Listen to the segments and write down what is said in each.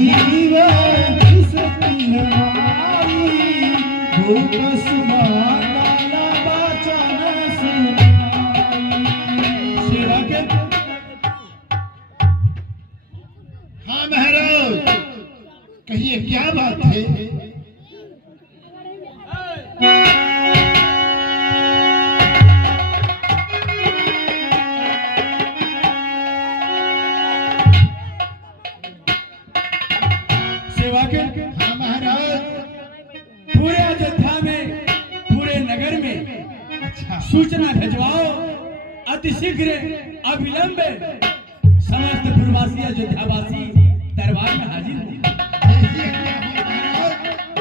जीवन किसकी हमारी हो बस माला वचन सुनाई। सेवा के हाँ महाराज कहिए क्या बात है। सेवा के हाँ महाराज पूरे अयोध्या में पूरे नगर में अच्छा सूचना भिजवाओ अतिशीघ्र अविलंब समस्त पूर्ववासी अयोध्यावासी दरबार में हाजिर हो।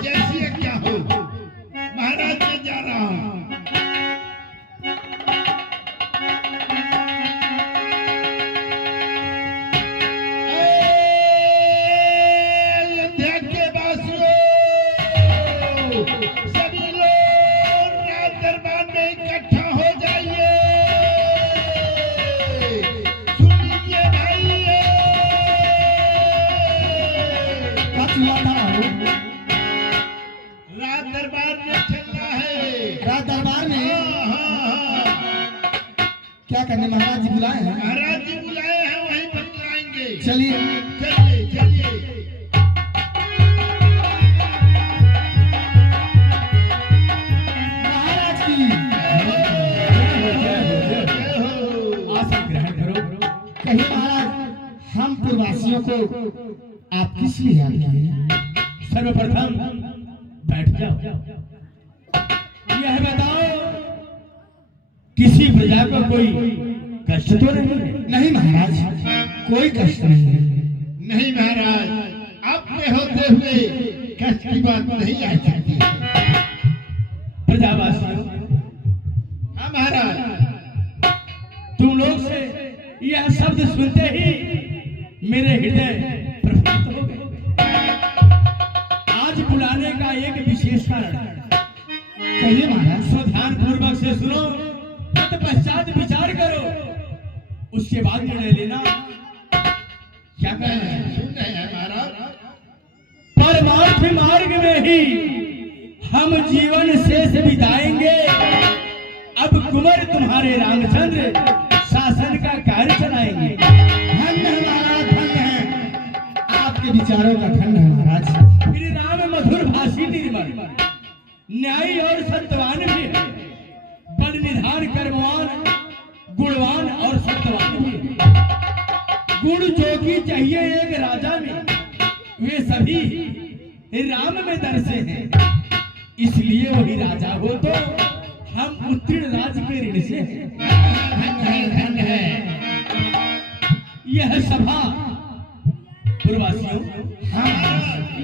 जैसी क्या हो महाराज मैं जा रहा हूँ। अयोध्या के वासियों सभी लोग राज दरबार में इकट्ठा हो जाइए। सुनिए भाई राज दरबार में चलना है। रात दरबार में हाँ, हाँ, हाँ। क्या करने महाराज जी बुलाए हैं? महाराज जी बुलाए हैं वहीं बतलाएंगे। चलिए चलिए चलिए। महाराज की आसन ग्रहण करो। कहिए महाराज हम पूर्ववासियों को आप किस लिए याद किए? सर्वप्रथम बैठ जाओ। यह बताओ किसी प्रजा को कोई कष्ट तो नहीं है? नहीं महाराज कोई कष्ट नहीं है। नहीं महाराज अपने होते हुए कष्ट की बात नहीं आ सकती। प्रजावासियों हाँ महाराज तुम लोग से यह शब्द सुनते ही मेरे हृदय प्रफुल्लित हो गए। आज बुलाने का एक विशेष कारण है। कहिए महाराज। सो ध्यान पूर्वक से सुनो तत्पश्चात विचार करो उसके बाद निर्णय लेना। क्या कहना है? सुन रहे हैं महाराज। परमार्थ मार्ग में ही हम जीवन शेष बिताएंगे। अब कुंवर तुम्हारे रामचंद्र शासन का कार्य चलाएंगे। धन्य है महाराज धन्य है आपके विचारों का खंड है महाराज। फिर राम मधुर भाषी निर्मल न्यायी और सत्यवान भी है। बल निधान कर्मवान गुणवान और सत्यवान भी है। गुण जो की चाहिए एक राजा में वे सभी राम में दर्शे हैं। इसलिए वही राजा हो तो हम उत्तीर्ण राज के ऋण से हैं। धन्य है यह सभा पूर्ववासियों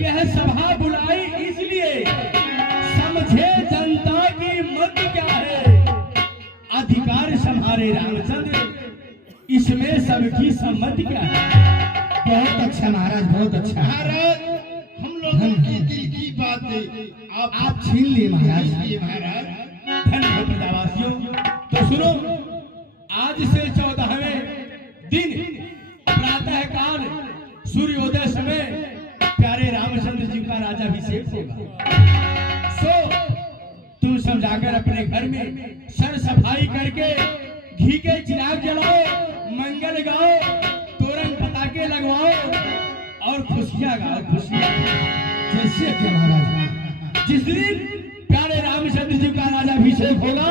यह सभा बुलाई इसलिए समझे जनता की मत क्या है। अधिकार संभाले रामचंद्र इसमें सबकी सम्मति क्या है? बहुत अच्छा महाराज बहुत अच्छा। महाराज हम लोगों की दिल की बातें आप छीन लिए महाराज। लिए महाराज। धन्य हो प्रजावासियों। तो सुनो आज से 14वें दिन प्रातः काल सूर्योदय समय प्यारे रामचंद्र जी का राजाभिषेक होगा। सो तुम सब जाकर अपने घर में सर सफाई करके घी के चिराग जलाओ मंगल गाओ तोरण पताके लगवाओ और खुशियां गाओ खुशियां। जैसे कि महाराज जिस दिन प्यारे रामचंद्र जी का राजाभिषेक होगा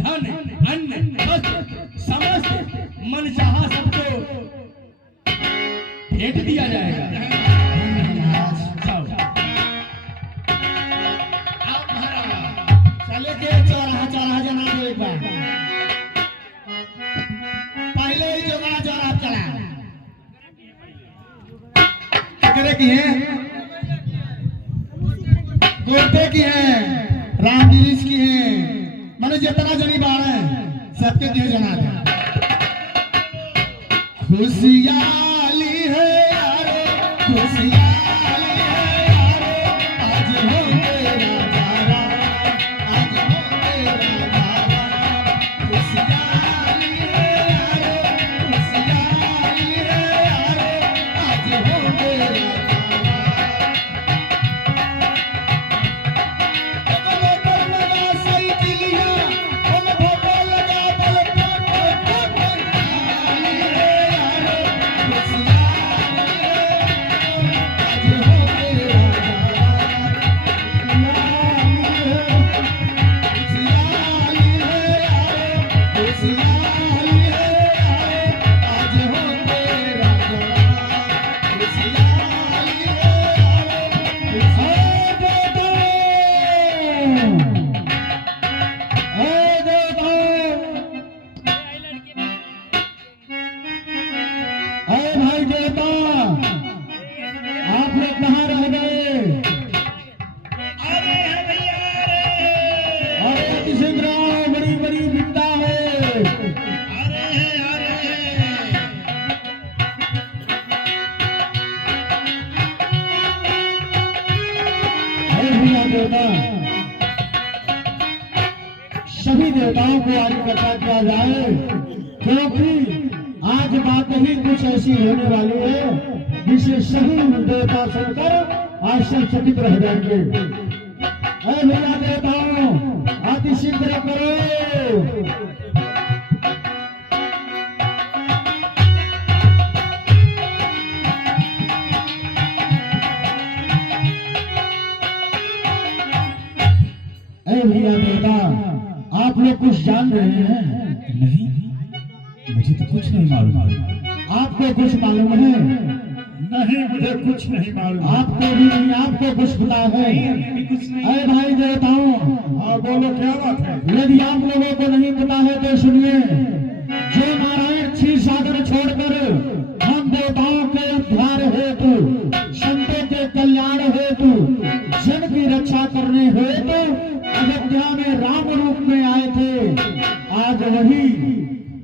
धन अन्न वस्त्र समस्त मनचाहा सबको भेंट दिया जाएगा। चले के चौराहा चौराहा जना दो एक बार। पहले ही जो बड़ा चौराहा चला करे की है गोटे की है राम गिरीश की है माने जितना जनी बाढ़ है सबके दिए जना था। खुशियाली है यारो खुशियाली है यारो आज हो तेरा धारा आज हो तेरा धारा। खुशियाली है यारो खुशियाली है यारो आज हो भैया देवता, सभी देवताओं को आज इकट्ठा किया जाए, क्योंकि आज बात ही कुछ ऐसी होने वाली है जिसे सभी देवता सुनकर आश्चर्यचकित रह जाएंगे। अरे भैया देवताओं, अति शीघ्र करो। भैया देवता, आप लोग कुछ जान रहे हैं? नहीं, मुझे तो कुछ नहीं मालूम। आपको कुछ मालूम है? नहीं, मुझे कुछ नहीं मालूम। आपको भी नहीं, आपको कुछ पता है? अरे भाई देवताओं, हाँ बोलो, क्या बात है? यदि आप लोगों को नहीं पता है तो सुनिए। जो नारायण क्षीर सागर छोड़कर हम देवताओं के उद्धार हेतु, संतों के कल्याण हेतु, जन की रक्षा करने हेतु अयोध्या में राम रूप में आए थे, आज वही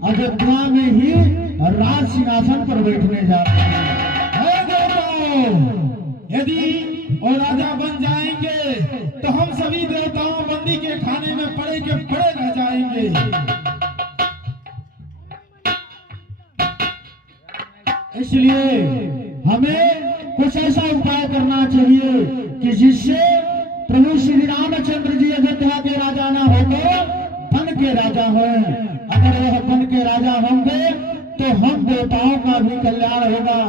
अयोध्या में ही राज सिंहासन पर बैठने जा रहे हैं। यदि और राजा बन जाएंगे तो हम सभी देवताओं बंदी के खाने में पड़े के पड़े रह जाएंगे। इसलिए हमें कुछ ऐसा उपाय करना चाहिए कि जिससे प्रभु श्री रामचंद्र जी अयोध्या के राजा ना होकर वन के राजा हों। अगर वह वन के राजा होंगे तो हम देवताओं का भी कल्याण होगा,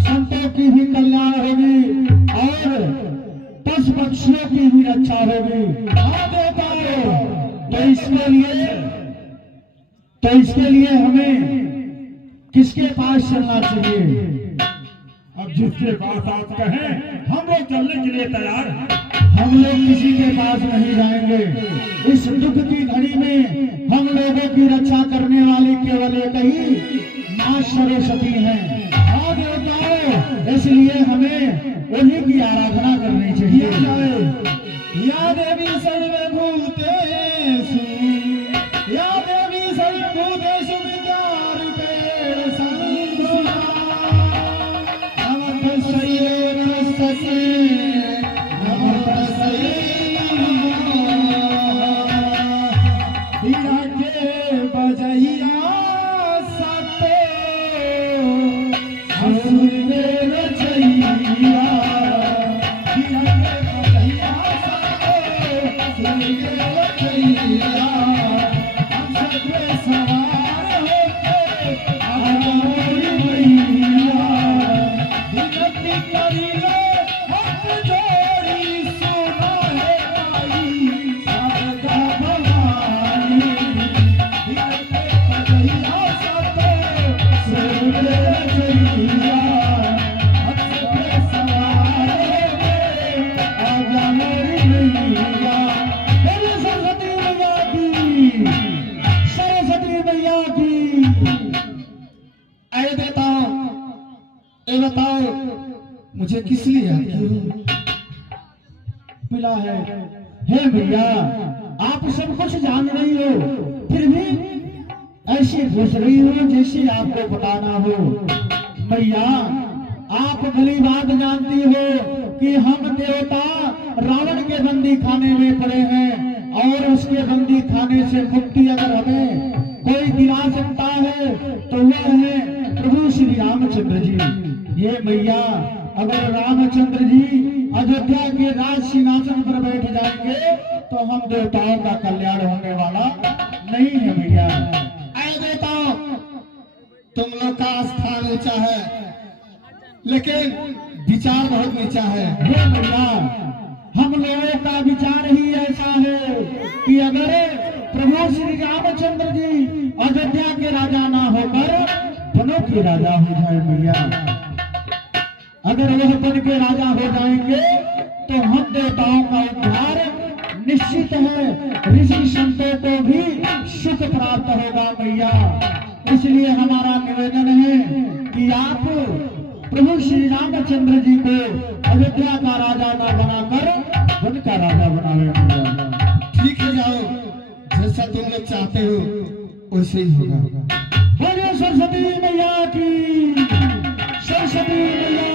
संतों की भी कल्याण होगी और पशु पक्षियों की भी रक्षा होगी। हाँ देवताओं, तो इसके लिए हमें किसके पास चलना चाहिए? अब जिसके पास आप कहें, हम लोग चलने के लिए तैयार हैं। हम लोग किसी के पास नहीं जाएंगे। इस दुख की घड़ी में हम लोगों की रक्षा करने वाली केवल एक ही मां सरस्वती हैं। हाँ देवताओं, इसलिए हमें उन्हीं की आराधना करनी चाहिए। या देवी सर्वभूतेषु, या देवी सर्वभूतेषु विद्यारूपेण संस्थिता, नमस्तस्यै नमस्तस्यै नमस्तस्यै नमः। हीरा के बजैया सातो असुर में रचैया, हीरा के बजैया सातो असुर में रचैया, हम सब पे सवार होके आजा मोरी मैया, विनती करी ले हाथ जोड़ी, सुना है माई शारदा भवानी, हीरा के बजैया सातो असुर में रचैया, हम सब पे सवार होके आजा मोरी मैया। बोलो सरस्वती मैया की, सरस्वती मैया की। अरे बताओ, ये बताओ, मुझे किस लिए याद किया? मिला है। हे भैया, आप सब कुछ जान रही हो, फिर भी ऐसी घुस रही हो जैसे आपको पता ना हो। मैया, आप भली बात जानती हो कि हम देवता रावण के बंदी खाने में पड़े हैं, और उसके बंदी खाने से मुक्ति अगर हमें कोई दिला सकता है तो वह है प्रभु श्री रामचंद्र जी। ये मैया, अगर रामचंद्र जी अयोध्या के राज सिंहासन पर बैठ जाएंगे तो हम देवताओं का कल्याण होने वाला नहीं है मैया। अरे देवताओ, तुम लोग का स्थान ऊंचा है, लेकिन विचार बहुत नीचा है। हे मैया, हम लोगों का विचार ही ऐसा है कि अगर प्रभु श्री रामचंद्र जी अयोध्या के राजा ना होकर वनों के राजा हो जाए मैया, अगर वह वन के राजा हो जाएंगे तो हम देवताओं का उद्धार निश्चित है, ऋषि संतों को भी सुख प्राप्त होगा मैया। इसलिए हमारा निवेदन है कि आप प्रभु श्री रामचंद्र जी को अयोध्या का राजा न बनाकर वन का राजा बनावे मैया। ठीक है, जाओ, जैसा तुम लोग चाहते हो वैसे ही होगा। बोलिए सरस्वती मैया की, सरस्वती मैया